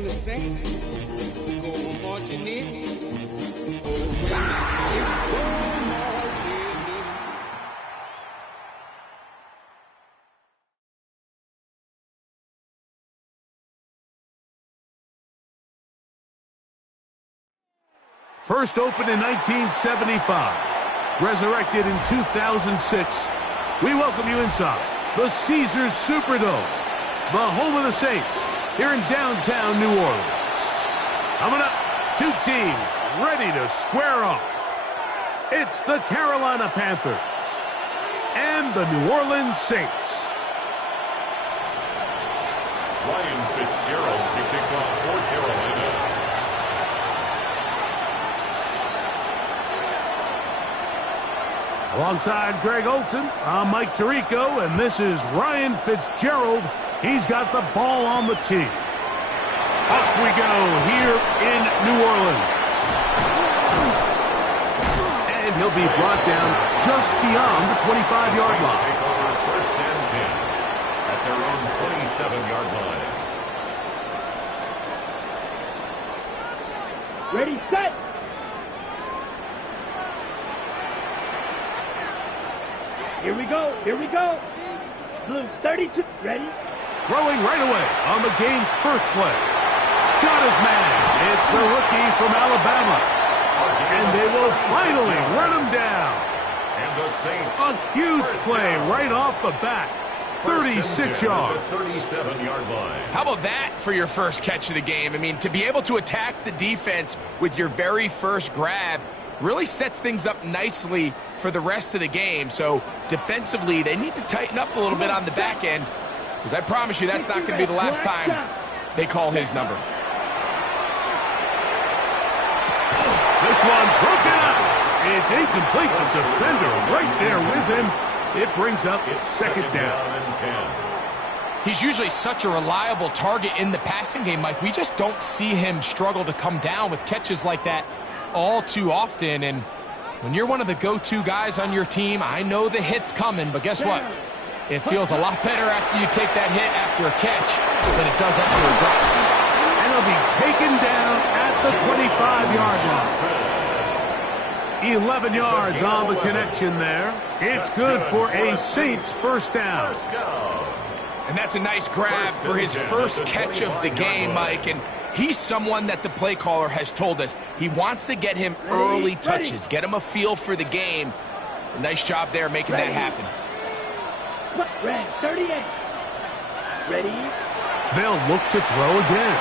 when the Saints go marching in. Oh, when the Saints go marching in. First opened in 1975, resurrected in 2006. We welcome you inside the Caesars Superdome, the home of the Saints, here in downtown New Orleans. Coming up, two teams ready to square off. It's the Carolina Panthers and the New Orleans Saints. Ryan Fitzgerald to kick off for Carolina. Alongside Greg Olson, I'm Mike Tirico, and this is Ryan Fitzgerald. He's got the ball on the tee. Off we go here in New Orleans. And he'll be brought down just beyond the 25-yard line. Take over first and 10 at their own 27-yard line. Ready, set! Here we go, here we go. Blue 32, ready? Throwing right away on the game's first play. Got his man. It's the rookie from Alabama. And they will finally run him down. And the Saints. A huge play right off the bat. 36 yards. 37-yard line. How about that for your first catch of the game? I mean, to be able to attack the defense with your very first grab really sets things up nicely for the rest of the game. So defensively, they need to tighten up a little bit on the back end, because I promise you that's not going to be the last time they call his number. This one broken up. It's incomplete. The defender right there with him. It brings up second down. And 10. He's usually such a reliable target in the passing game, Mike. We just don't see him struggle to come down with catches like that all too often. And when you're one of the go-to guys on your team, I know the hit's coming, but guess what? It feels a lot better after you take that hit after a catch than it does after a drop. And he'll be taken down at the 25-yard line. 11 yards on the connection there. It's good for a Saints first down. And that's a nice grab for his first catch of the game, Mike. And he's someone that the play caller has told us he wants to get him early touches, get him a feel for the game. Nice job there making that happen. Red 38. Ready? They'll look to throw again.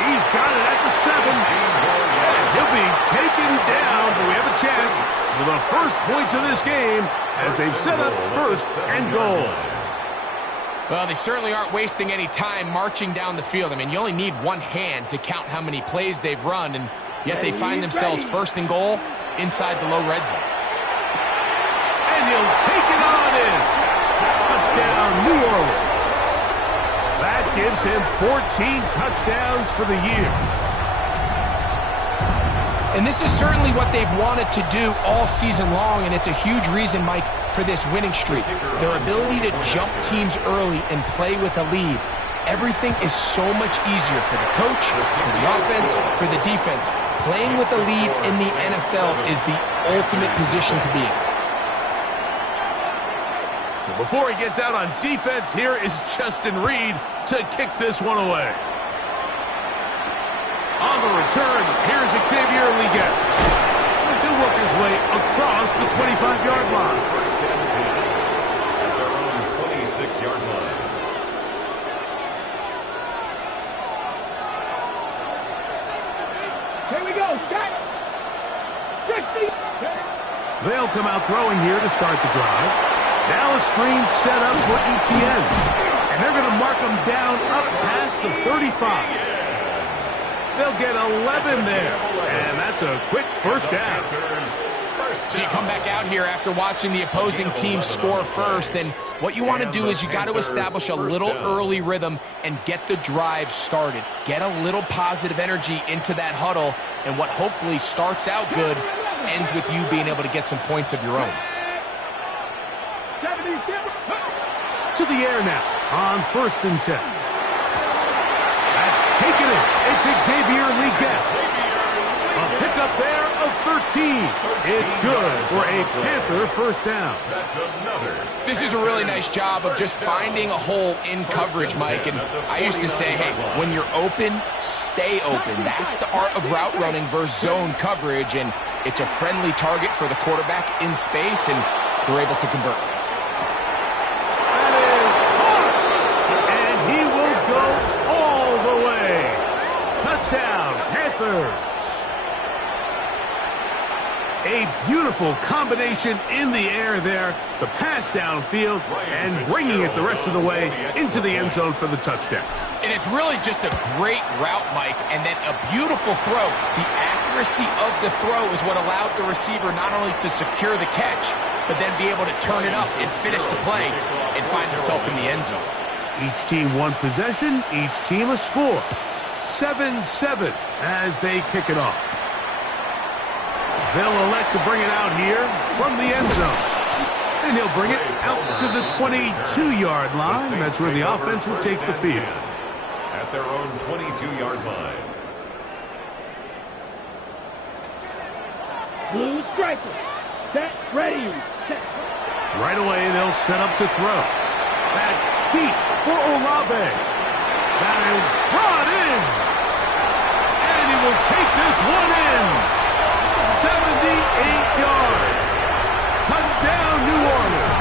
He's got it at the 7. And he'll be taken down, but we have a chance for the first points of this game as they've set up first and goal. Well, they certainly aren't wasting any time marching down the field. I mean, you only need one hand to count how many plays they've run, and yet they find themselves first and goal inside the low red zone. And he'll take it on in. Touchdown, New Orleans. That gives him 14 touchdowns for the year. And this is certainly what they've wanted to do all season long, and it's a huge reason, Mike, for this winning streak. Their ability to jump teams early and play with a lead. Everything is so much easier for the coach, for the offense, for the defense. Playing with a lead in the NFL is the ultimate position to be in. So before he gets out on defense, here is Justin Reed to kick this one away. On the return, here's Xavier Leggett. He'll work his way across the 25-yard line. First and 10 at their own 26-yard line. Here we go, set! 60! They'll come out throwing here to start the drive. Now a screen set up for ETN. And they're going to mark him down up past the 35. They'll get 11 there, and that's a quick first down. So you come back out here after watching the opposing team score first, and what you want to do is you got to establish a little early rhythm and get the drive started. Get a little positive energy into that huddle, and what hopefully starts out good ends with you being able to get some points of your own. To the air now on first and 10. It's Xavier Leggett. A pickup there of 13. It's good for a Panther first down. That's another. This is a really nice job of just finding a hole in coverage, Mike. And I used to say, hey, when you're open, stay open. That's the art of route running versus zone coverage. And it's a friendly target for the quarterback in space, and they're able to convert. That is caught. And he will go all the way. Touchdown, Panthers. A beautiful combination in the air there. The pass downfield and bringing it the rest of the way into the end zone for the touchdown. And it's really just a great route, Mike, and then a beautiful throw. The accuracy of the throw is what allowed the receiver not only to secure the catch, but then be able to turn it up and finish the play and find himself in the end zone. Each team one possession, each team a score. 7-7 as they kick it off. They'll elect to bring it out here from the end zone. And he'll bring it out to the 22-yard line. That's where the offense will take the field. At their own 22-yard line. Blue striker. Set, ready, set. Right away, they'll set up to throw. Back deep for Olave. That is brought in. And he will take this one in. 78 yards. Touchdown, New Orleans.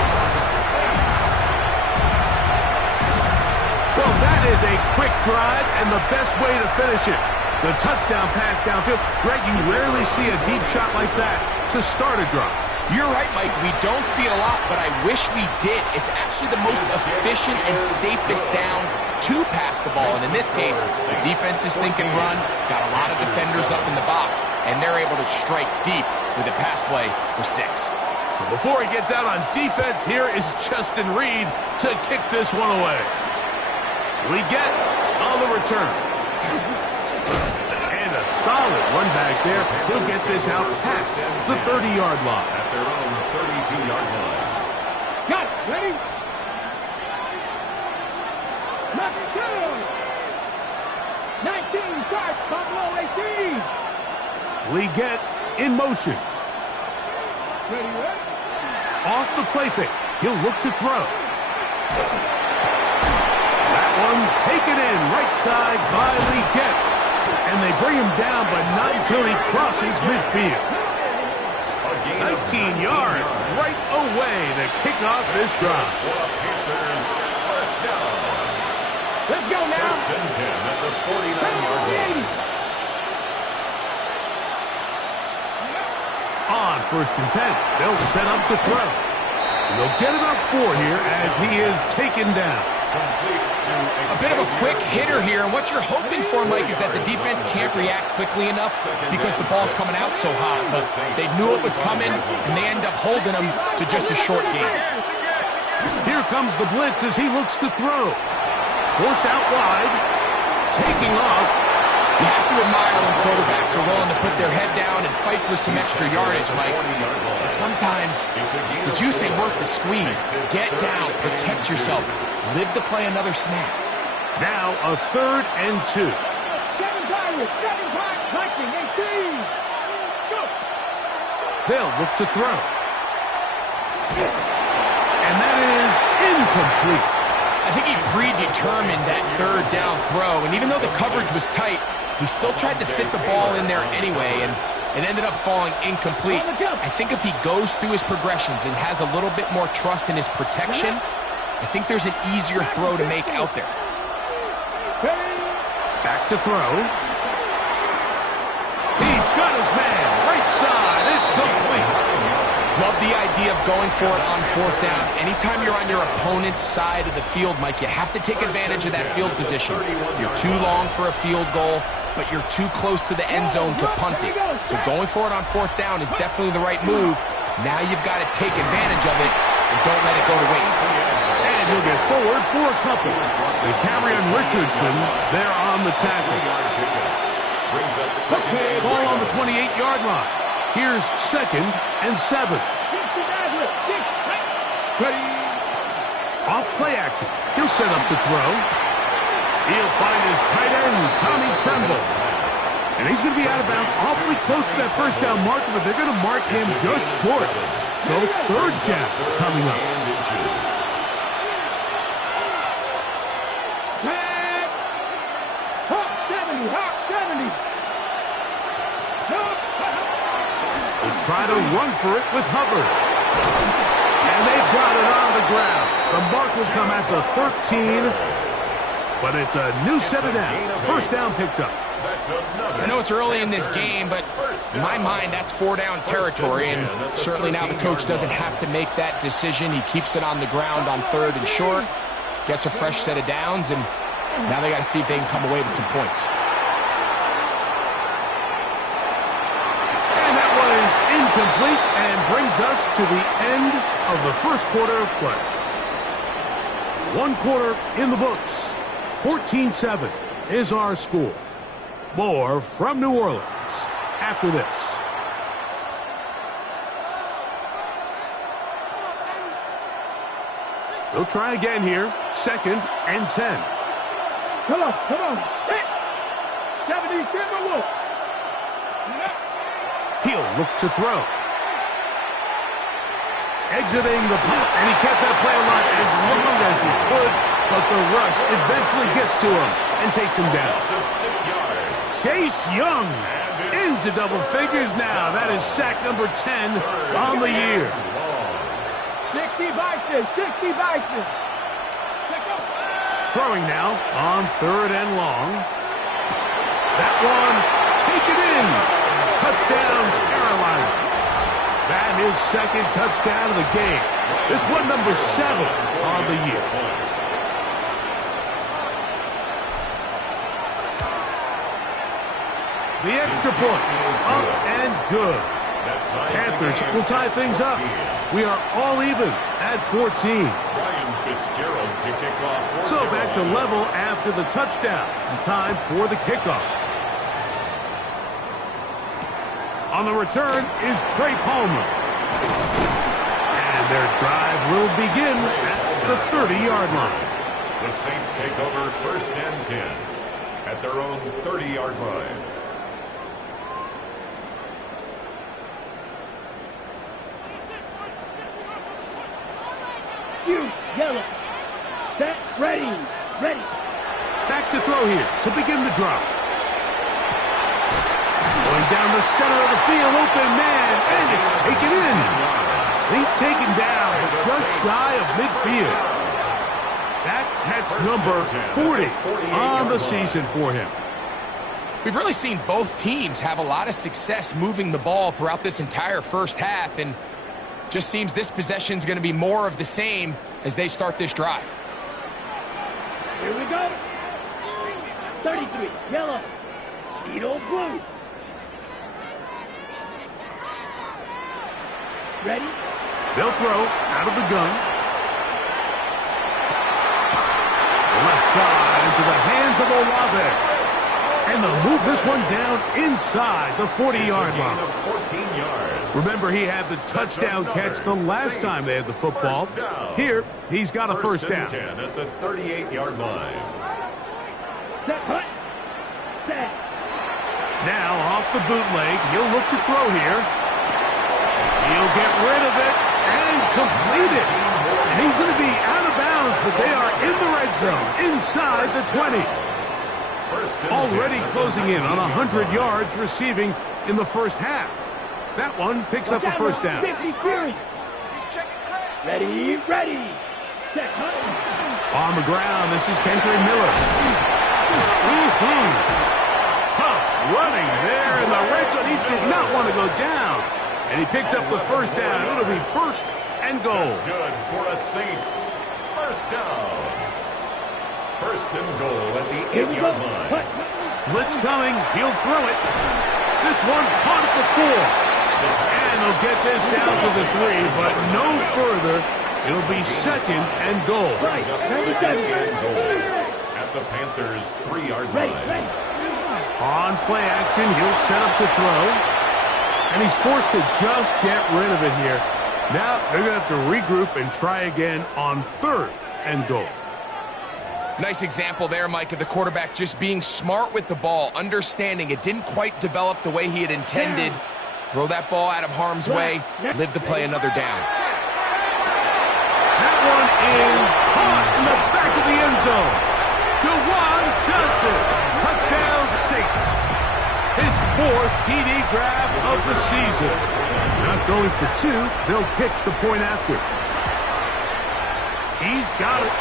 Well, that is a quick drive and the best way to finish it. The touchdown pass downfield. Greg, you rarely see a deep shot like that to start a drive. You're right, Mike. We don't see it a lot, but I wish we did. It's actually the most efficient and safest down to pass the ball. And in this case, the defense is thinking run, got a lot of defenders up in the box, and they're able to strike deep with a pass play for 6. So before he gets out on defense, here is Justin Reed to kick this one away. We get on the return. And a solid run back there. He'll get this out past the 30-yard line. At their own 32-yard line. Got it, ready? Number 2. 19 starts, Buffalo 18. Leggett in motion. Ready, ready? Off the play fake. He'll look to throw. That one taken in right side by Leggett. And they bring him down, but not until he crosses midfield. 19 yards right away to kick off this drive. Panthers first down. Let's go now. First and 10 at the 49-yard line. On first and 10, they'll set up to throw. They'll get about 4 here as he is taken down. A bit of a quick hitter here, and what you're hoping for, Mike, is that the defense can't react quickly enough because the ball's coming out so hot. But they knew it was coming, and they end up holding them to just a short game. Here comes the blitz as he looks to throw. Forced out wide, taking off. You have to admire when quarterbacks are willing to put their head down and fight for some extra yardage, Mike. But sometimes the juice ain't worth the squeeze. Get down, protect yourself, live to play another snap. Now a 3rd and 2. 7 Pirates, 7 Pirates, Viking, 18. Go. They'll look to throw. And that is incomplete. I think he predetermined that 3rd down throw, and even though the coverage was tight, he still tried to fit the ball in there anyway, and it ended up falling incomplete. I think if he goes through his progressions and has a little bit more trust in his protection, I think there's an easier throw to make out there. Back to throw. He's got his man. Right side. It's complete. Love the idea of going for it on 4th down. Anytime you're on your opponent's side of the field, Mike, you have to take advantage of that field position. You're too long for a field goal, but you're too close to the end zone to punt it. So going for it on 4th down is definitely the right move. Now you've got to take advantage of it and don't let it go to waste. And he'll get forward for a couple. The carry on Richardson there on the tackle. Ball on the 28-yard line. Here's 2nd and 7. Off play action. He'll set up to throw. He'll find his tight end, Tommy Tremble. And he's going to be out of bounds awfully close to that first down marker, but they're going to mark him just short. So third down coming up. Hawk 70, Hawk 70. They'll try to run for it with Hubbard. And they've got it on the ground. The mark will come at the 13. But it's a new set of downs. First down picked up. I know it's early in this game, but in my mind, that's 4-down territory. And certainly now the coach doesn't have to make that decision. He keeps it on the ground on 3rd and short, gets a fresh set of downs, and now they got to see if they can come away with some points. And that was incomplete and brings us to the end of the first quarter of play. 1 quarter in the books. 14-7 is our score. More from New Orleans after this. They'll try again here. 2nd and 10. Come on, come on. 70 Timberwolves. He'll look to throw. Exiting the punt, and he kept that play alive as long as he could, but the rush eventually gets to him and takes him down. Chase Young into double figures now. That is sack number 10 on the year. 60 Bison, 60 Bison. Throwing now on 3rd and long. That one, take it in. Touchdown, Carolina. That is 2nd touchdown of the game. This one number 7 on the year. The extra point, up and good. Panthers will tie things up. We are all even at 14. So back to level after the touchdown. And time for the kickoff. On the return is Trey Palmer. And their drive will begin at the 30-yard line. The Saints take over 1st and 10 at their own 30-yard line. You, yellow. Set, ready, ready. Back to throw here to begin the drive. Going down the center of the field, open man, and it's taken in. He's taken down just shy of midfield. That's number 40 on the season for him. We've really seen both teams have a lot of success moving the ball throughout this entire first half, and just seems this possession is going to be more of the same as they start this drive. Here we go. 33, yellow. Needle blue. Ready? They'll throw out of the gun. Left side into the hands of Olave. And they'll move this one down inside the 40-yard line. 14 yards. Remember, he had the touchdown catch the last time they had the football. Here, he's got a first down. 10 at the 38-yard line. Set, punt. Set. Now, off the bootleg, he'll look to throw here. He'll get rid of it and complete it. And he's going to be out of bounds, but they are in the red zone, inside the 20. Already closing in on 100 yards receiving in the first half. That one picks up a first down. 50 series. Ready, ready. Set, punt. On the ground, this is Kendrick Miller. Tough running there in the red zone. He did not want to go down. And he picks up the first down. It'll be 1st and goal. That's good for the Saints. First down. 1st and goal at the 8-yard line. Blitz coming. He'll throw it. This one caught at the 4. And they'll get this down to the 3, but no further. It'll be 2nd and goal. Right. Second and goal at the Panthers' 3-yard line. On play action, he'll set up to throw. And he's forced to just get rid of it here. Now they're going to have to regroup and try again on 3rd and goal. Nice example there, Mike, of the quarterback just being smart with the ball, understanding it didn't quite develop the way he had intended. Throw that ball out of harm's way, live to play another down. That one is caught in the back of the end zone. Juwan Johnson, touchdown Saints. His 4th TD grab of the season. Not going for 2, they'll kick the point after. He's got it.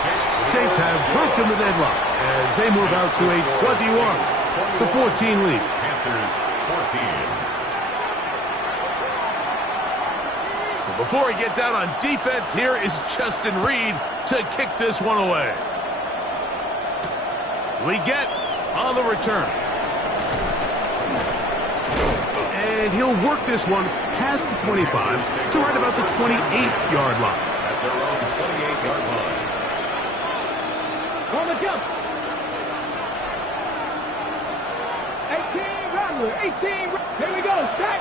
Saints have broken the deadlock as they move out to a 21-14 lead. Panthers 14. Before he gets out on defense, here is Justin Reed to kick this one away. Leggett on the return. And he'll work this one past the 25 to right about the 28-yard line. At their own 28-yard line. On the jump. 18, Rattler, 18. Here we go, stack.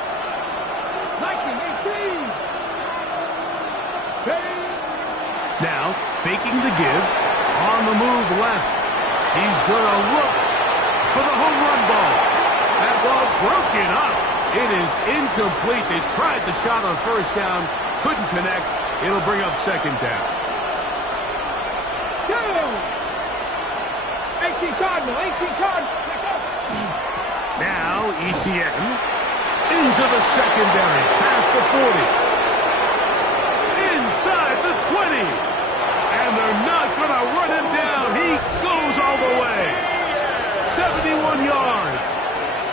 19, 18. Now, faking the give, on the move left. He's going to look for the home run ball. That ball broken up. It is incomplete. They tried the shot on first down, couldn't connect. It'll bring up second down. 18 Cardinal, 18 Cardinal. Now, Etienne into the secondary, past the 40. Inside the 20. And they're not going to run him down. He goes all the way. 71 yards.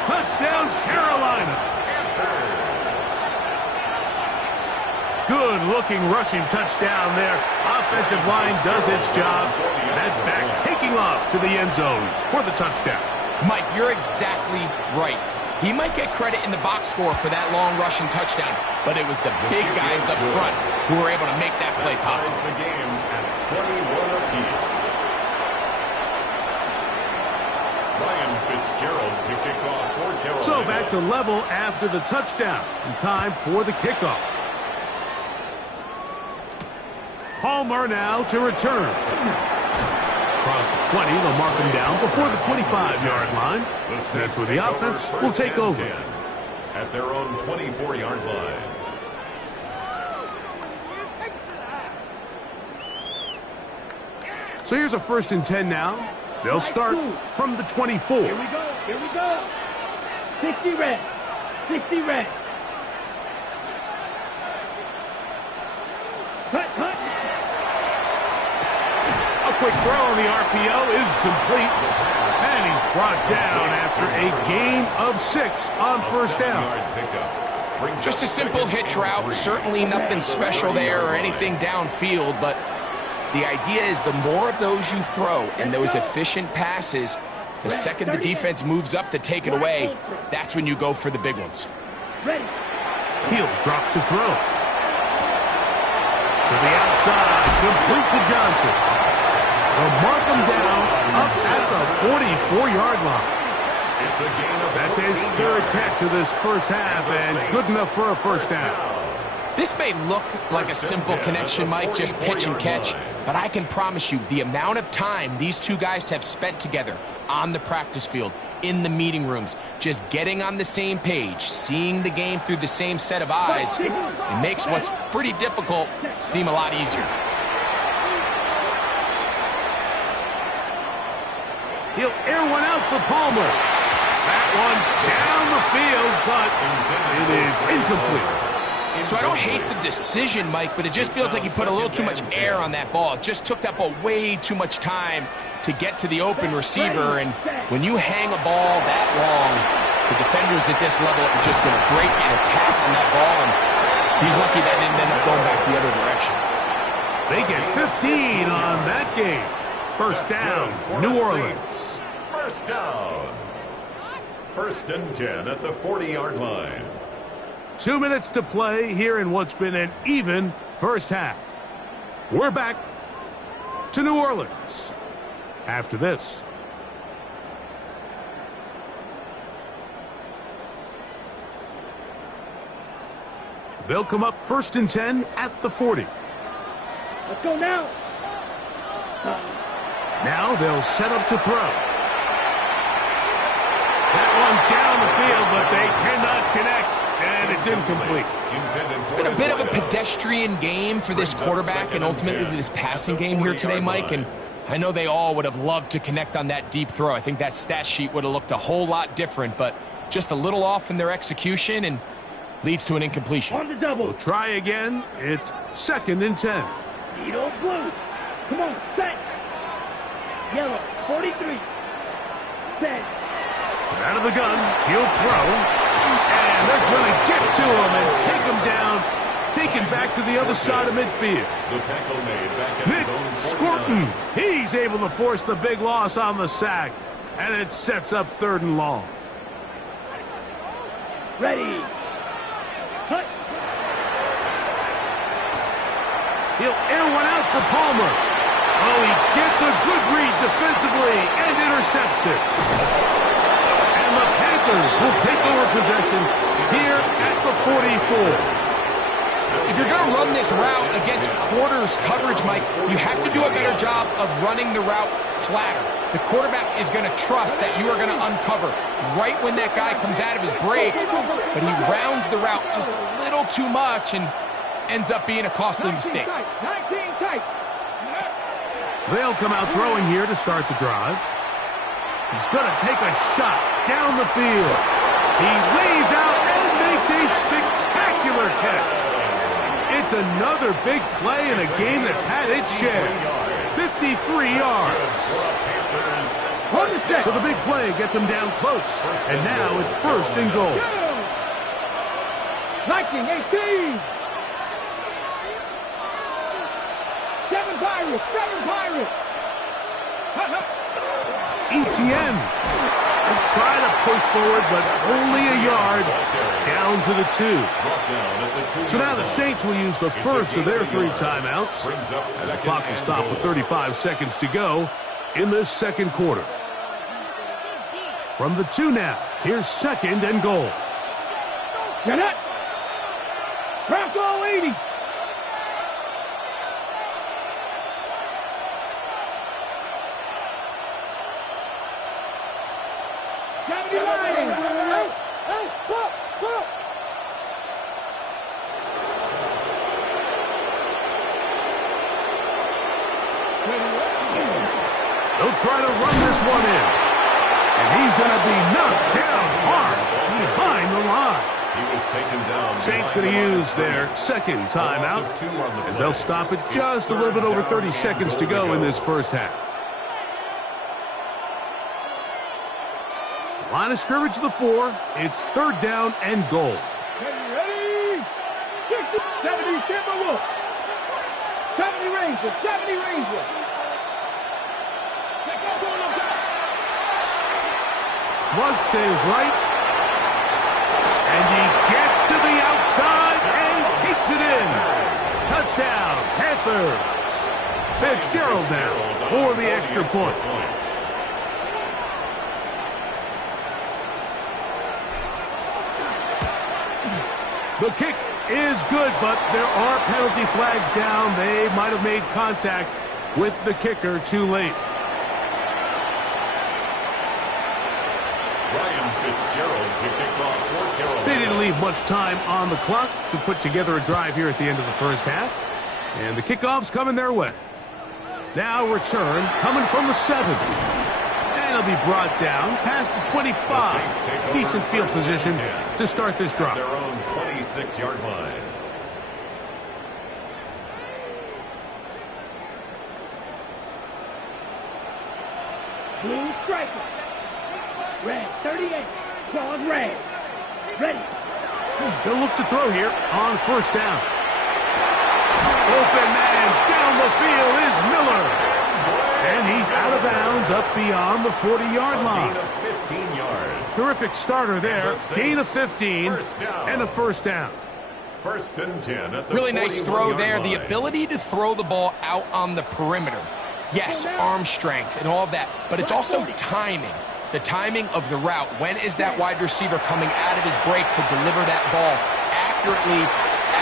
Touchdown, Carolina. Good-looking rushing touchdown there. Offensive line does its job. That back taking off to the end zone for the touchdown. Mike, you're exactly right. He might get credit in the box score for that long rushing touchdown, but it was the big guys up front who were able to make that play possible. The game at 21 apiece. Ryan Fitzgerald to kick off for Carolina. So back to level after the touchdown. And time for the kickoff. Palmer now to return. Across the 20, they'll mark him down before the 25-yard line. That's where the offense will take over. At their own 24-yard line. So here's a 1st and 10 now. They'll start from the 24. Here we go, here we go. 60 red, 60 red. Cut. A quick throw on the RPO is complete. And he's brought down after a gain of 6 on first down. Just a simple hitch route. Certainly nothing special there or anything downfield, but the idea is the more of those you throw and those efficient passes, the second the defense moves up to take it away, that's when you go for the big ones. Ready. He'll drop to throw. To the outside, complete to Johnson. They'll mark him down up at the 44-yard line. It's a gain of That's his 3rd catch of this first half, and good enough for a first down. This may look like a simple connection, Mike, just pitch and catch, but I can promise you the amount of time these two guys have spent together on the practice field, in the meeting rooms, just getting on the same page, seeing the game through the same set of eyes, it makes what's pretty difficult seem a lot easier. He'll air one out for Palmer. That one down the field, but it is incomplete. So I don't hate the decision, Mike, but it just feels like he put a little too much air on that ball. It just took that ball way too much time to get to the open receiver, and when you hang a ball that long, the defenders at this level are just going to break and attack on that ball, and he's lucky that didn't end up going back the other direction. They get 15 on that game. First down, New Orleans. First down. 1st and 10 at the 40-yard line. 2 minutes to play here in what's been an even first half. We're back to New Orleans after this. They'll come up 1st and 10 at the 40. Let's go now. Now they'll set up to throw. That one down the field, but they cannot connect, and it's incomplete. It's been a bit of a pedestrian game for this quarterback and ultimately this passing game here today, Mike, and I know they all would have loved to connect on that deep throw. I think that stat sheet would have looked a whole lot different, but just a little off in their execution and leads to an incompletion. On the double. We'll try again. It's 2nd and 10. Needle blue. Come on, set. Yellow, 43. Set. Out of the gun, he'll throw, and they're going to get to him and take him down, taken back to the other side of midfield. The tackle made back at Nick his own 49. Scorton, he's able to force the big loss on the sack, and it sets up 3rd and long. Ready. Cut. He'll air one out for Palmer. Oh, he gets a good read defensively and intercepts it. The Panthers will take over possession here at the 44. If you're going to run this route against quarters coverage, Mike, you have to do a better job of running the route flatter. The quarterback is going to trust that you are going to uncover right when that guy comes out of his break, but he rounds the route just a little too much and ends up being a costly mistake. 19 tight. They'll come out throwing here to start the drive. He's going to take a shot down the field. He lays out and makes a spectacular catch. It's another big play in a game that's had its share. 53 yards. So the big play gets him down close. And now it's 1st and goal. 19-18. 7 Pirates. 7 Pirates. ETN will try to push forward, but only a yard down to the 2. So now the Saints will use the first of their 3 timeouts as the clock will stop with 35 seconds to go in this 2nd quarter. From the 2 now, here's 2nd and goal. Get it. Bronco 80. They'll try to run this one in. And he's going to be knocked down hard behind the line. He was taken down. Saints going to use their 2nd timeout as they'll stop it just a little bit over 30 seconds to go in this first half. Line of scrimmage to the 4. It's 3rd down and goal. Ready? 60, 70 Timberwolves. 70 Rangers. 70 Rangers. Flush to his right. And he gets to the outside and takes it in. Touchdown, Panthers. Fitzgerald now for the extra point. The kick is good, but there are penalty flags down. They might have made contact with the kicker too late. Ryan Fitzgerald to kick off for Carolina. They didn't leave much time on the clock to put together a drive here at the end of the first half. And the kickoff's coming their way. Now return coming from the 7. And it'll be brought down past the 25. Decent field position to start this drive. Their own 26-yard line. Blue striker. Red 38. Claws red. Ready. They'll look to throw here on 1st down. Open man down the field is Miller. And he's out of bounds up beyond the 40-yard line. Gain of 15 yards. Terrific starter there. Gain of 15 and a 1st down. 1st and 10 at the Really nice throw there. line. The ability to throw the ball out on the perimeter. Yes, arm strength and all of that, but it's also timing. The timing of the route. When is that wide receiver coming out of his break to deliver that ball accurately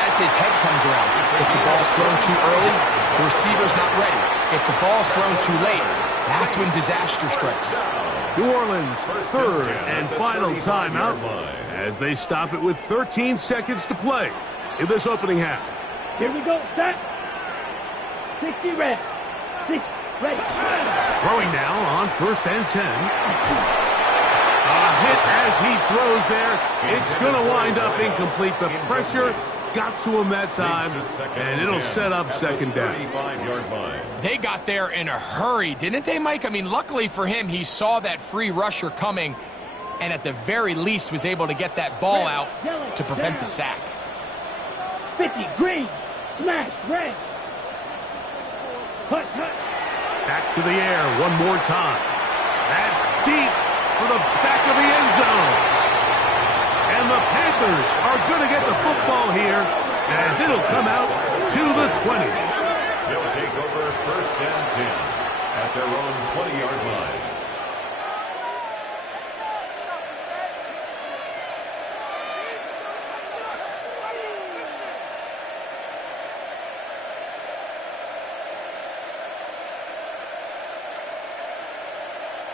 as his head comes around? If the ball's thrown too early, the receiver's not ready. If the ball's thrown too late, That's when disaster strikes. New Orleans' third and final timeout as they stop it with 13 seconds to play in this opening half. Here we go, set. 60 ready. 60 ready. Throwing now on 1st and 10. A hit as he throws there. It's going to wind up incomplete. The pressure got to him that time, and it'll set up second down. They got there in a hurry, didn't they, Mike? I mean, luckily for him, he saw that free rusher coming, and at the very least was able to get that ball out to prevent the sack. 50, green, smash, red. Hut, hut. Back to the air one more time. That's deep for the back of the end zone. And the Panthers are going to get the football here as it'll come out to the 20. They'll take over 1st and 10 at their own 20-yard line.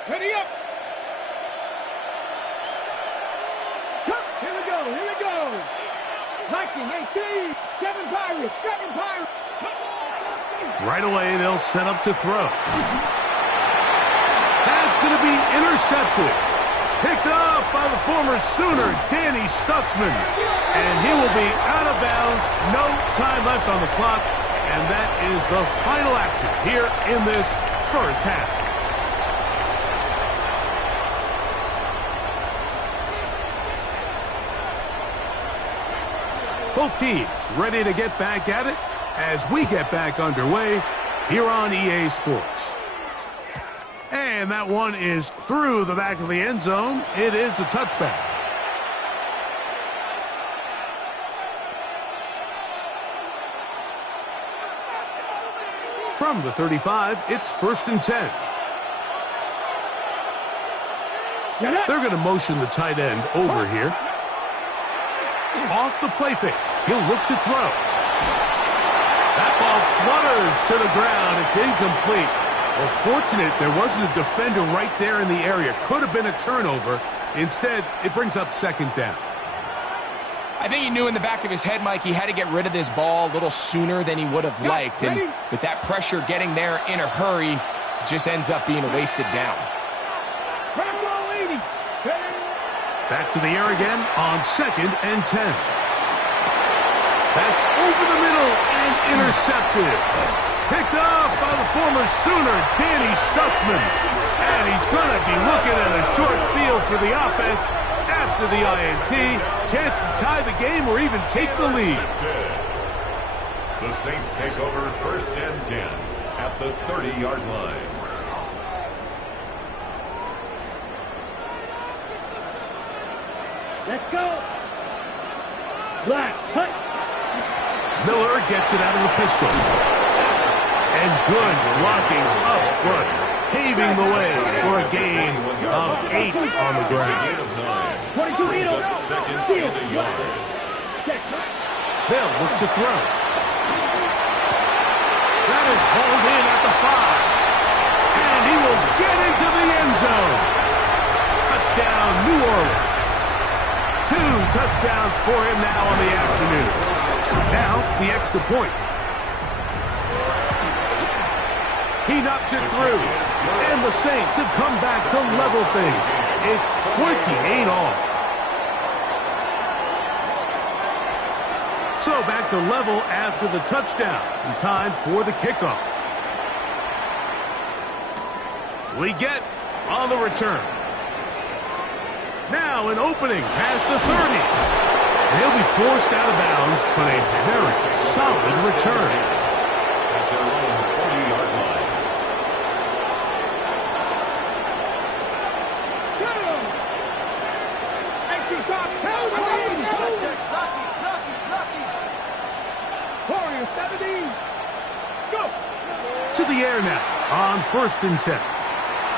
Ready up. Here we go, here we go. 1918, 7 Pirates, 7 Pirates. Right away, they'll set up to throw. That's going to be intercepted. Picked up by the former Sooner, Danny Stutzman. And he will be out of bounds. No time left on the clock. And that is the final action here in this first half. Both teams ready to get back at it as we get back underway here on EA Sports. And that one is through the back of the end zone. It is a touchback. From the 35, it's 1st and 10. They're going to motion the tight end over here. Off the play fake. He'll look to throw. That ball flutters to the ground. It's incomplete. Well, fortunate there wasn't a defender right there in the area. Could have been a turnover. Instead, it brings up second down. I think he knew in the back of his head, Mike, he had to get rid of this ball a little sooner than he would have liked. And with that pressure getting there in a hurry, it just ends up being a wasted down. Back to the air again on 2nd and 10. That's over the middle and intercepted. Picked up by the former Sooner, Danny Stutzman. And he's going to be looking at a short field for the offense after the INT. Chance to tie the game or even take the lead. The Saints take over 1st and 10 at the 30-yard line. Let's go. Black, hut. Miller gets it out of the pistol. And good blocking up front, paving the way for a gain of 8 on the ground. 22 up 2nd and a yard. They'll look to throw. That is hauled in at the 5. And he will get into the end zone. Touchdown, New Orleans. 2 touchdowns for him now on the afternoon. Now, the extra point. He knocks it through. And the Saints have come back to level things. It's 28 all. So back to level after the touchdown. And time for the kickoff. We get on the return. Now an opening past the 30. And he'll be forced out of bounds, but a very solid return. At their own 40-yard line. Warriors 70. Go. To the air now on 1st and 10.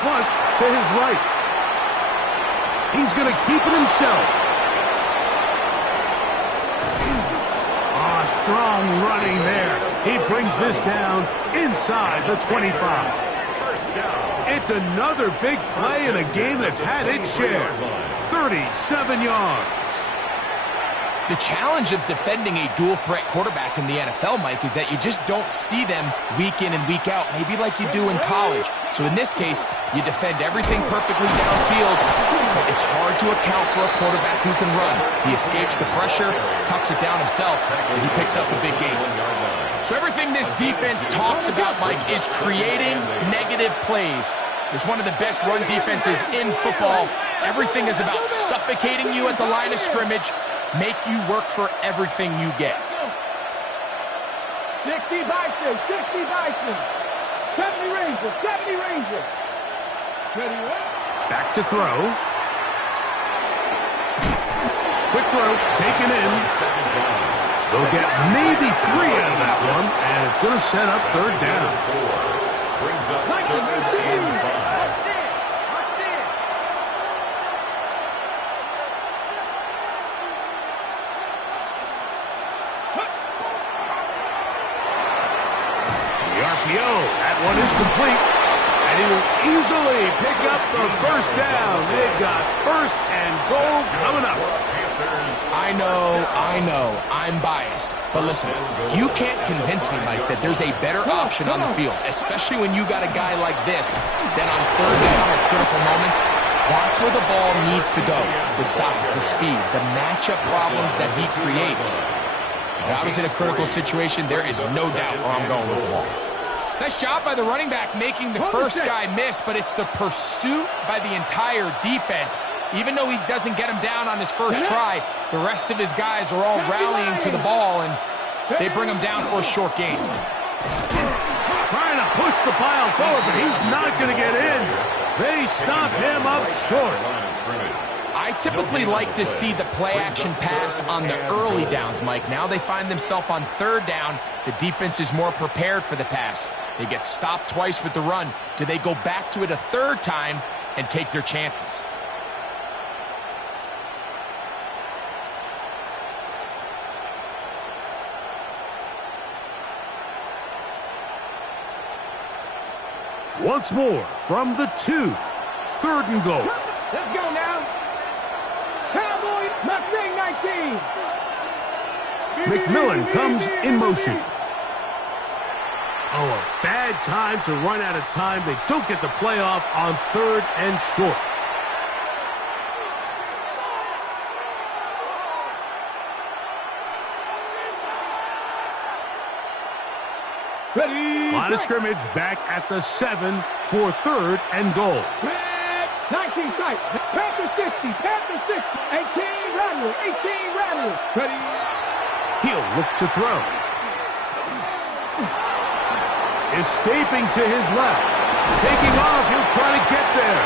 Flush to his right. He's going to keep it himself. Strong running there. He brings this down inside the 25. down. It's another big play in a game that's had its share. 37 yards. The challenge of defending a dual-threat quarterback in the NFL, Mike, is that you just don't see them week in and week out, maybe like you do in college. So in this case, you defend everything perfectly downfield, but it's hard to account for a quarterback who can run. He escapes the pressure, tucks it down himself, and he picks up the big gain. So everything this defense talks about, Mike, is creating negative plays. It's one of the best run defenses in football. Everything is about suffocating you at the line of scrimmage, make you work for everything you get. 60 Bison, 60 Bison. 70 Rangers, 70 Rangers. Back to throw. Quick throw, taken in. They'll get maybe 3 out of that one, and it's going to set up third down. Brings up third and 5. That one is complete, and he will easily pick up the first down. They've got first and goal coming up. I know, I'm biased. But listen, you can't convince me, Mike, that there's a better option on the field, especially when you got a guy like this, than on third down at critical moments. That's where the ball needs to go. The size, the speed, the matchup problems that he creates. If I was in a critical situation, there is no doubt where I'm going with the ball. Nice job by the running back making the first guy miss, but it's the pursuit by the entire defense. Even though he doesn't get him down on his first try, the rest of his guys are all rallying to the ball, and they bring him down for a short gain. Trying to push the pile forward, but he's not going to get in. They stop him up short. I typically like to see the play-action pass on the early downs, Mike. Now they find themselves on third down. The defense is more prepared for the pass. They get stopped twice with the run. Do they go back to it a third time and take their chances? Once more from the 2. Third and goal. Let's go now. Cowboys, Mustang 19. McMillan comes in motion. Oh, a bad time to run out of time. They don't get the playoff on third and short. Ready. Line of scrimmage back at the 7 for third and goal. 19 sight. Panthers 60. Panthers 60. 18 Rattlers. 18 Rattlers. Ready. He'll look to throw. Escaping to his left. Taking off. He'll try to get there.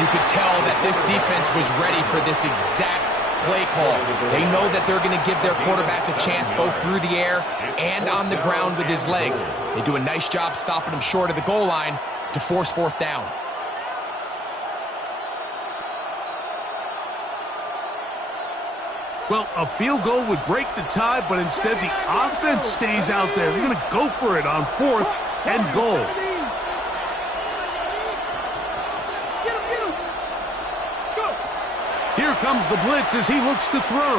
You could tell that this defense was ready for this exact play call. They know that they're going to give their quarterback a chance both through the air and on the ground with his legs. They do a nice job stopping him short of the goal line to force fourth down. Well, a field goal would break the tie, but instead the offense stays out there. They're going to go for it on fourth and goal. Here comes the blitz as he looks to throw.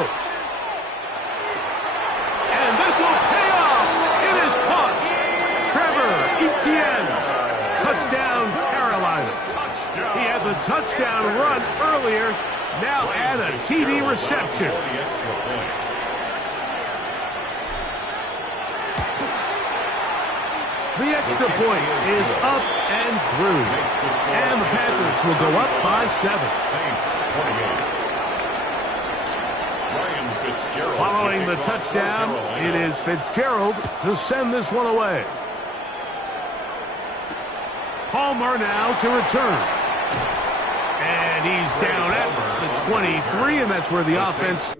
And this will pay off. It is caught. Trevor Etienne. Touchdown, Carolina. He had the touchdown run earlier. Now add a TD reception. The extra point is up and through. And the Panthers will go up by 7. Following the touchdown, it is Fitzgerald to send this one away. Palmer now to return. And he's down at the 23, and that's where the offense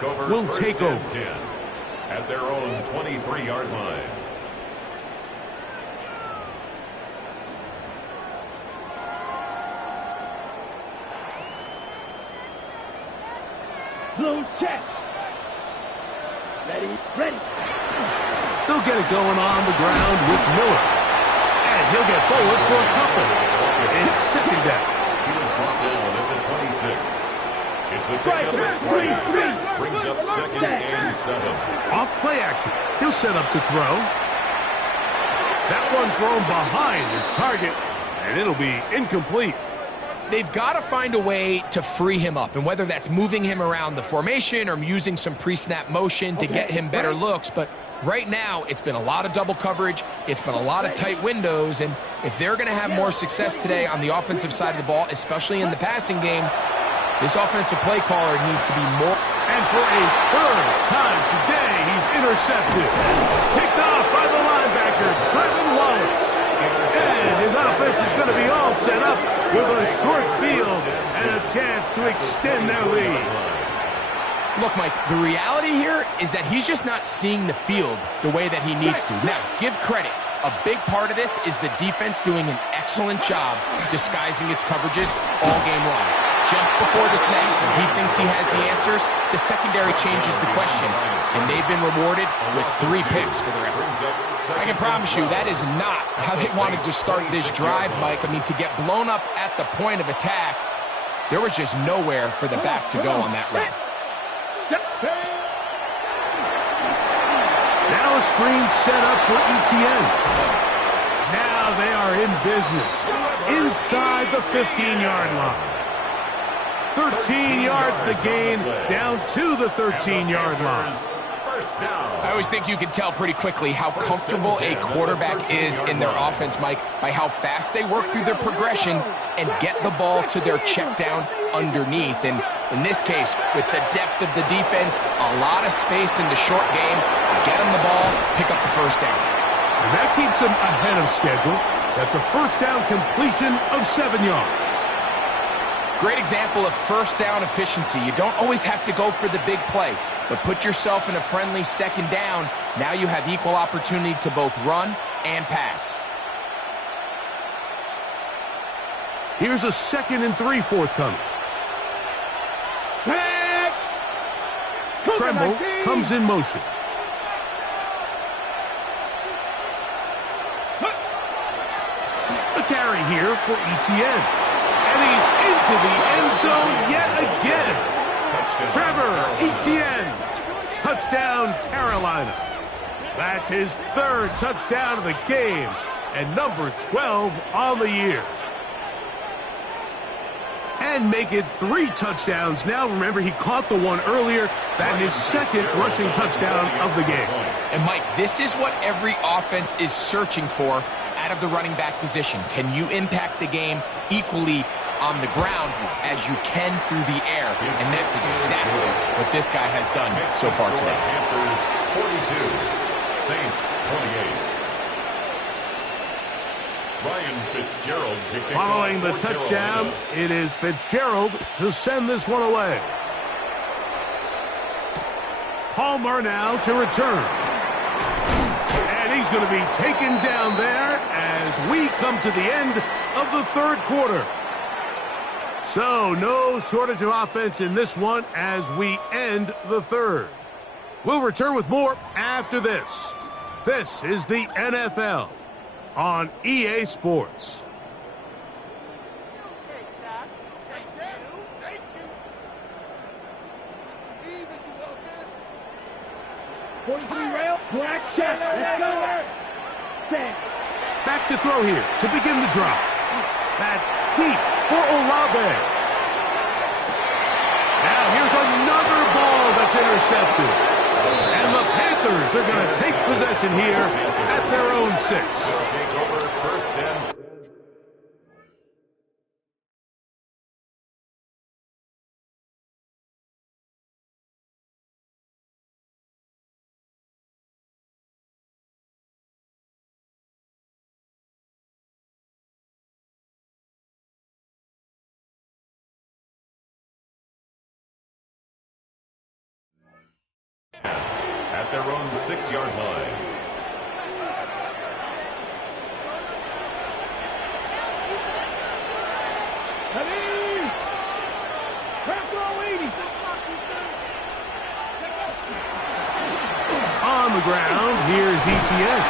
will take over. 10 at their own 23-yard line. Blue check. Ready. They'll get it going on the ground with Miller. And he'll get forward for a couple. It's second down. He was brought down at the 26. It's a pickup at 3. Brings up second and 7. Off play action. He'll set up to throw. That one thrown behind his target, and it'll be incomplete. They've got to find a way to free him up, and whether that's moving him around the formation or using some pre-snap motion to get him better looks, but right now it's been a lot of double coverage, it's been a lot of tight windows, and if they're going to have more success today on the offensive side of the ball, especially in the passing game, this offensive play caller needs to be more. And for a third time today, he's intercepted. Picked off by the linebacker, Trevin Wallace. And his offense is going to be all set up with a short field and a chance to extend their lead. Look, Mike, the reality here is that he's just not seeing the field the way that he needs to. Now, give credit. A big part of this is the defense doing an excellent job disguising its coverages all game long. Just before the snap, when he thinks he has the answers, the secondary changes the questions, and they've been rewarded with 3 picks for their effort. I can promise you that is not how they wanted to start this drive, Mike. I mean, to get blown up at the point of attack, there was just nowhere for the back to go on that run. Now a screen set up for ETN. Now they are in business inside the 15-yard line. 13 yards the gain, down to the 13-yard line. I always think you can tell pretty quickly how comfortable a quarterback is in their offense, Mike, by how fast they work through their progression and get the ball to their check down underneath. And in this case, with the depth of the defense, a lot of space in the short game, get them the ball, pick up the first down. And that keeps them ahead of schedule. That's a first down completion of 7 yards. Great example of first down efficiency. You don't always have to go for the big play, but put yourself in a friendly second down. Now you have equal opportunity to both run and pass. Here's a 2nd and 3 forthcoming. Tremble comes in motion. A carry here for ETN. And he's into the end zone yet again. Trevor Etienne. Touchdown, Carolina. That's his 3rd touchdown of the game and number 12 on the year. And make it 3 touchdowns now. Remember, he caught the one earlier. That his 2nd rushing touchdown of the game. And Mike, this is what every offense is searching for out of the running back position. Can you impact the game equally on the ground as you can through the air? And that's exactly what this guy has done so far today. Panthers 42, Saints 28. Ryan Fitzgerald to kick Following off the for touchdown, Carolina. it is Fitzgerald to send this one away. Palmer now to return. And he's going to be taken down there as we come to the end of the 3rd quarter. So, no shortage of offense in this one as we end the 3rd. We'll return with more after this. This is the NFL on EA Sports. 43 rail, black check. Let's go. Set. Back to throw here to begin the drive. That's deep for Olave. Now here's another ball that's intercepted. And the Panthers are going to take possession here at their own 6. Take over first and their own 6-yard line. On the ground, here's ETN.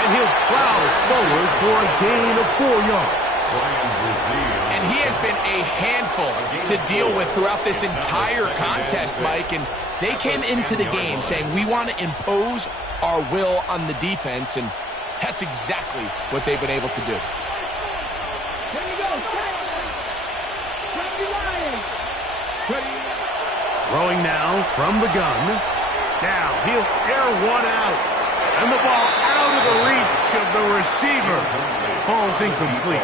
And he'll plow forward for a gain of 4 yards. And he has been a handful to deal with throughout this entire contest, Mike. And they came into the game saying, we want to impose our will on the defense. And that's exactly what they've been able to do. Throwing now from the gun. Now he'll air one out. And the ball out of the reach of the receiver. Falls incomplete.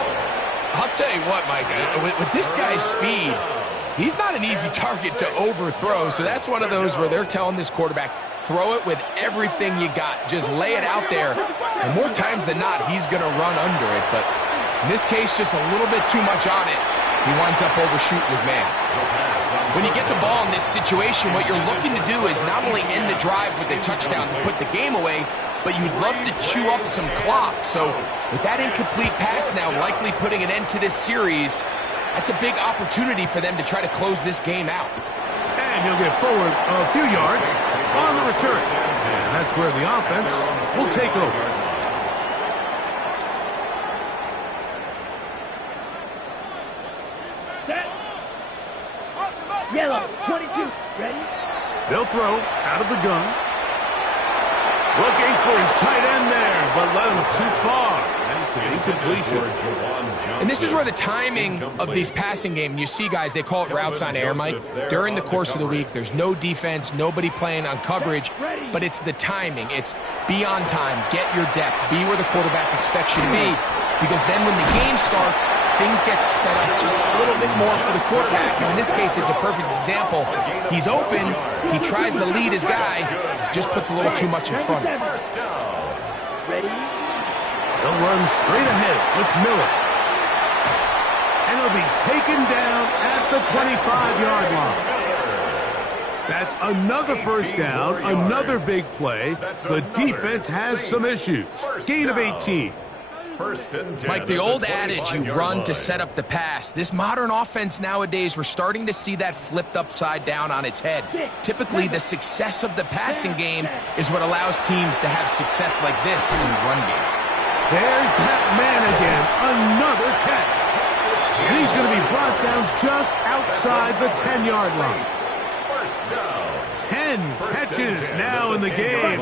I'll tell you what, Mike, with this guy's speed, he's not an easy target to overthrow. So that's one of those where they're telling this quarterback, throw it with everything you got. Just lay it out there. And more times than not, he's going to run under it. But in this case, just a little bit too much on it. He winds up overshooting his man. When you get the ball in this situation, what you're looking to do is not only end the drive with a touchdown to put the game away, but you'd love to chew up some clock. So with that incomplete pass now likely putting an end to this series, that's a big opportunity for them to try to close this game out. And he'll get forward a few yards on the return. And that's where the offense will take over. Yellow, 22, ready? They'll throw out of the gun. Looking for his tight end there, but let him too far. And it's an incompletion. And this is where the timing of these passing game, you see guys, they call it routes on air, Mike. During the course of the week, there's no defense, nobody playing on coverage, but it's the timing. It's be on time, get your depth, be where the quarterback expects you to be. Because then when the game starts, things get sped up just a little bit more for the quarterback. And in this case, it's a perfect example. He's open. He tries to lead his guy. Just puts a little too much in front. Ready? They'll run straight ahead with Miller. And he'll be taken down at the 25-yard line. That's another first down, another big play. The defense has some issues. Gain of 18. Mike, the old adage, you run to set up the pass. This modern offense nowadays, we're starting to see that flipped upside down on its head. Typically, the success of the passing game is what allows teams to have success like this in the run game. There's that man again, another catch. And he's going to be brought down just outside the 10-yard line. 10 catches now in the game.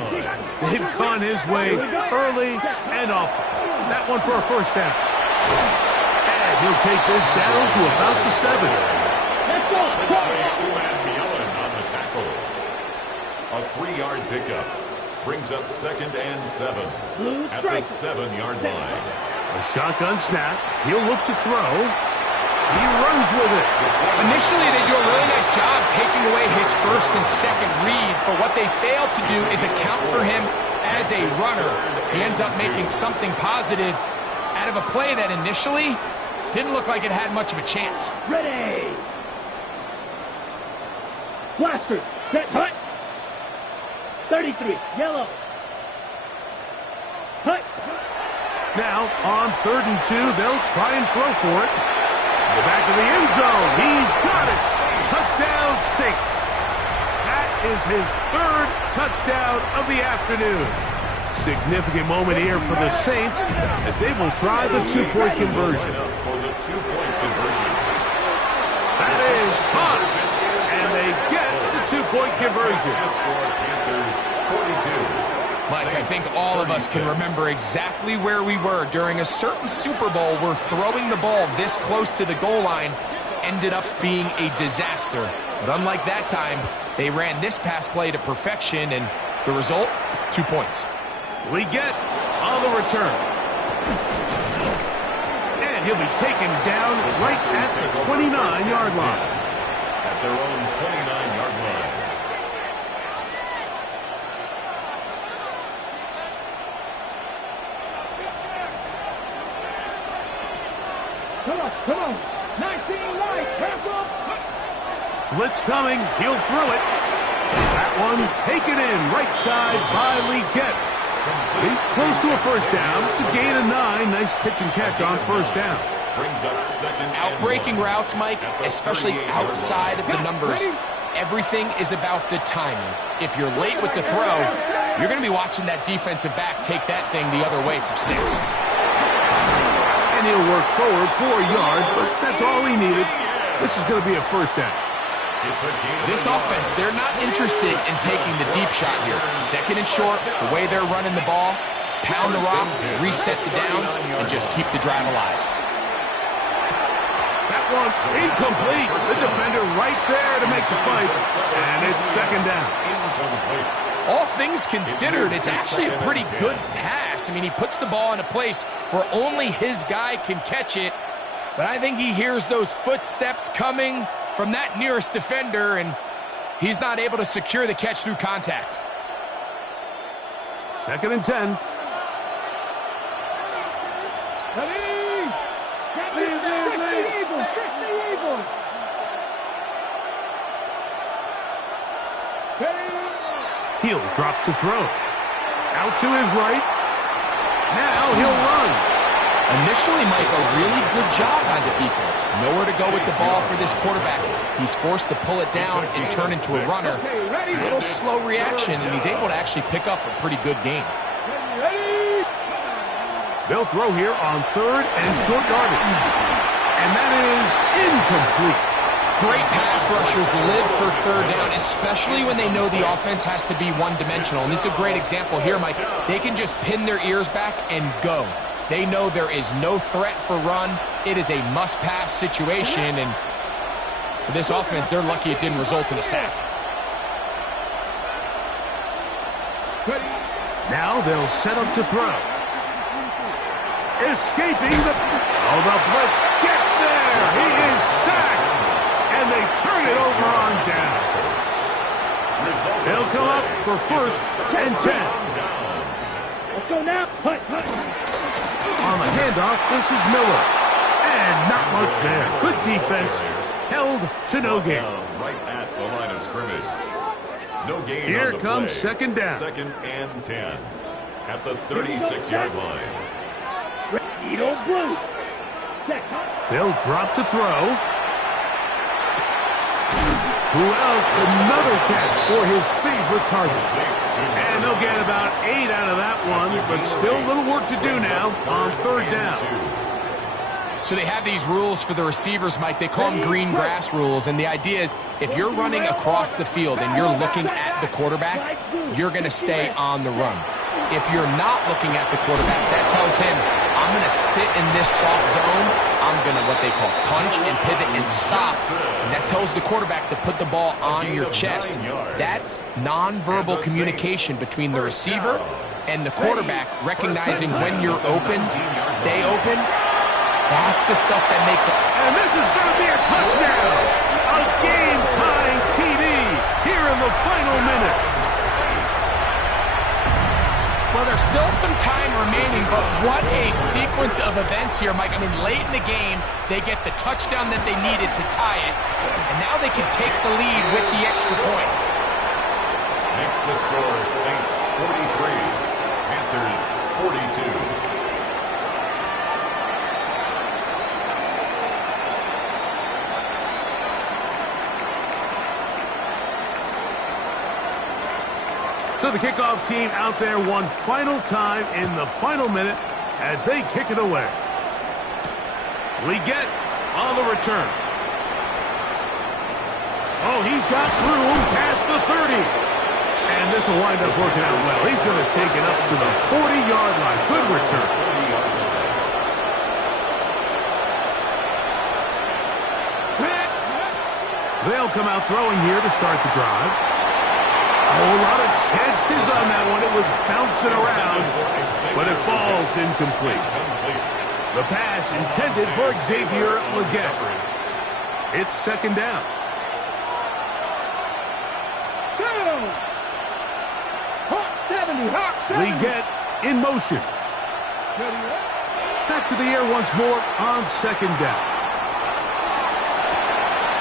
They've gone his way early and often. That one for a first down. And he'll take this down to about the 7. Let's go. A 3-yard pickup brings up 2nd and 7 at the 7-yard line. A shotgun snap. He'll look to throw. He runs with it. Initially, they do a really nice job taking away his first and second read, but what they fail to do is account for him as a runner. He ends up making something positive out of a play that initially didn't look like it had much of a chance. Ready. Blaster, set, hut. 33, yellow. Hut. Now, on 3rd and 2, they'll try and throw for it. In the back of the end zone, he's got it. Touchdown 6. That is his 3rd touchdown of the afternoon. Significant moment here for the Saints as they will try the 2-point conversion. That is caught, and they get the 2-point conversion. Mike, I think all of us can remember exactly where we were during a certain Super Bowl where throwing the ball this close to the goal line ended up being a disaster. But unlike that time, they ran this pass play to perfection, and the result, 2 points. We get on the return. And he'll be taken down right at the 29-yard line. At their own 29-yard line. Come on. 19 right, careful. Blitz coming. He'll throw it. That one taken in right side by Leggett. He's close to a first down. It's a gain of 9. Nice pitch and catch on first down. Brings up second. Outbreaking routes, Mike, especially outside of the numbers, everything is about the timing. If you're late with the throw, you're going to be watching that defensive back take that thing the other way for 6. And he'll work forward for a yard, but that's all he needed. This is going to be a first down. This offense, they're not interested in taking the deep shot here. Second and short, the way they're running the ball, pound the rock, reset the downs, and just keep the drive alive. That one incomplete. The defender right there to make the fight, and it's second down. All things considered, it's actually a pretty good pass. I mean, he puts the ball in a place where only his guy can catch it, but I think he hears those footsteps coming from that nearest defender, and he's not able to secure the catch through contact. Second and 10. He'll drop to throw. Out to his right. Now he'll run. Initially, Mike, a really good job by the defense. Nowhere to go with the ball for this quarterback. He's forced to pull it down and turn into a runner. A little slow reaction, and he's able to actually pick up a pretty good game. They'll throw here on third and short yardage. And that is incomplete. Great pass rushers live for third down, especially when they know the offense has to be one-dimensional. And this is a great example here, Mike. They can just pin their ears back and go. They know there is no threat for run. It is a must-pass situation, and for this offense, they're lucky it didn't result in a sack. Now they'll set up to throw. Escaping the... Oh, the blitz gets there. He is sacked. And they turn it over on down. They'll come up for first and 10. Let's go now. Hut. On the handoff, this is Miller. And not much there. Good defense. Held to no gain. Right at the line of scrimmage. No gain. Here on the comes play. second down. Second and 10. At the 36-yard line. They'll drop to throw. Who else? Another catch for his favorite target. And they'll get about 8 out of that one, but still a little work to do now on third down. So they have these rules for the receivers, Mike. They call them green grass rules, and the idea is if you're running across the field and you're looking at the quarterback, you're going to stay on the run. If you're not looking at the quarterback, that tells him, I'm going to sit in this soft zone. I'm going to what they call punch and pivot and stop. And that tells the quarterback to put the ball on your chest. That nonverbal communication between the receiver and the quarterback, recognizing when you're open, stay open, that's the stuff that makes it. And this is going to be a touchdown. A game-tying TD here in the final minute. Well, there's still some time remaining, but what a sequence of events here, Mike. I mean, late in the game, they get the touchdown that they needed to tie it, and now they can take the lead with the extra point. Makes the score Saints 43, Panthers 42. So the kickoff team out there one final time in the final minute as they kick it away. Leggett on the return. Oh, he's got room past the 30. And this will wind up working out well. He's going to take it up to the 40-yard line. Good return. They'll come out throwing here to start the drive. A whole lot of chances on that one. It was bouncing around, but it falls incomplete. The pass intended for Xavier Leggett. It's second down. Leggett in motion. Back to the air once more on second down.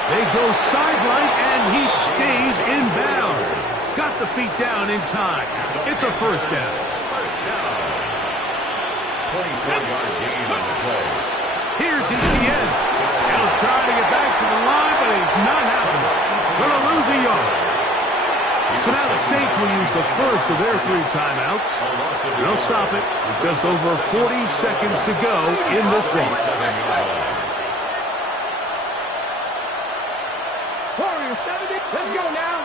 They go sideline, and he stays in bounds. Got the feet down in time. It's a first down. First down. 24-yard gain on the play. Here's Etienne. He'll try to get back to the line, but he's not happening. Going to lose a yard. So now the Saints will use the first of their 3 timeouts. They'll stop it with just over 40 seconds to go in this one. Warriors 70. Let's go now.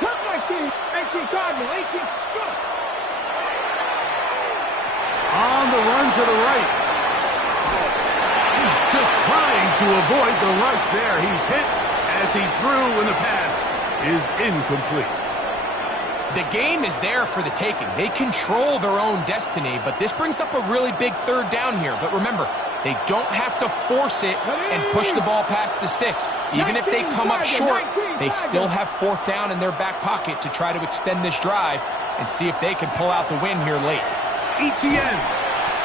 Come 19. 18 Cardinal. 18. Go. On the run to the right. Just trying to avoid the rush there. He's hit as he threw when the pass is incomplete. The game is there for the taking. They control their own destiny, but this brings up a really big third down here. But remember, they don't have to force it and push the ball past the sticks. Even if they come up short, they still have 4th down in their back pocket to try to extend this drive and see if they can pull out the win here late. Etienne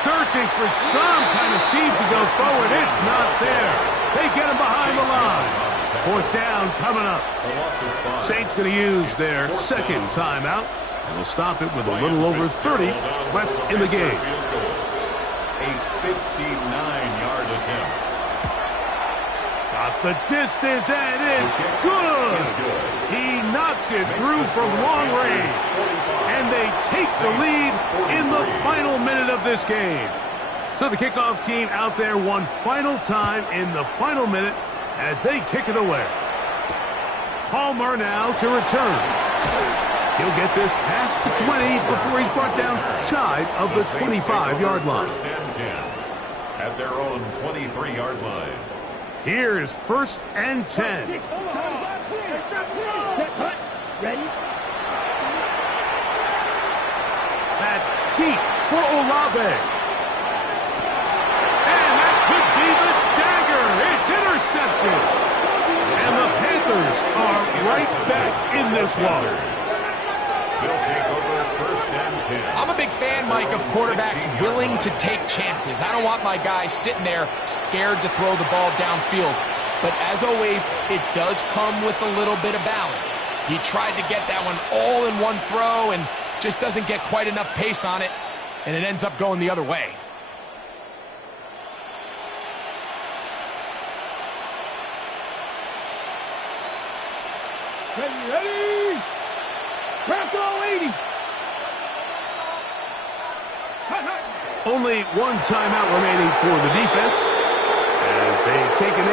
searching for some kind of seed to go forward. It's not there. They get him behind the line. 4th down coming up. Saints going to use their 2nd timeout. And will stop it with a little over 30 left in the game. A 59-yard attempt. Got the distance, and it's good. He knocks it through from long range. And they take the lead in the final minute of this game. So the kickoff team out there one final time in the final minute as they kick it away. Palmer now to return. He'll get this past the 20 before he's brought down shy of the 25-yard line. First and 10 at their own 23-yard line. Here's 1st and 10. Ready? That deep for Olave. And that could be the dagger. It's intercepted. And the Panthers are right back in this one. They'll take over 1st and 10. I'm a big fan, Mike, of quarterbacks willing to take chances. I don't want my guys sitting there scared to throw the ball downfield. But as always, it does come with a little bit of balance. He tried to get that one all in one throw and just doesn't get quite enough pace on it, and it ends up going the other way. Ready? Press all 80. Only one timeout remaining for the defense as they take an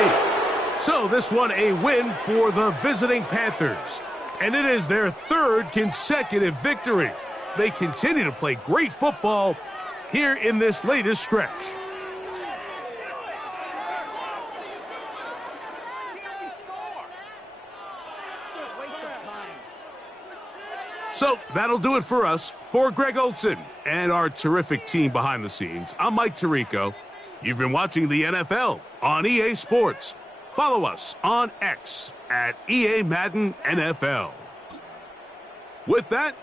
8. So this one a win for the visiting Panthers. And it is their 3rd consecutive victory. They continue to play great football here in this latest stretch. So that'll do it for us. For Greg Olson and our terrific team behind the scenes, I'm Mike Tirico. You've been watching the NFL on EA Sports. Follow us on X at EA Madden NFL. With that,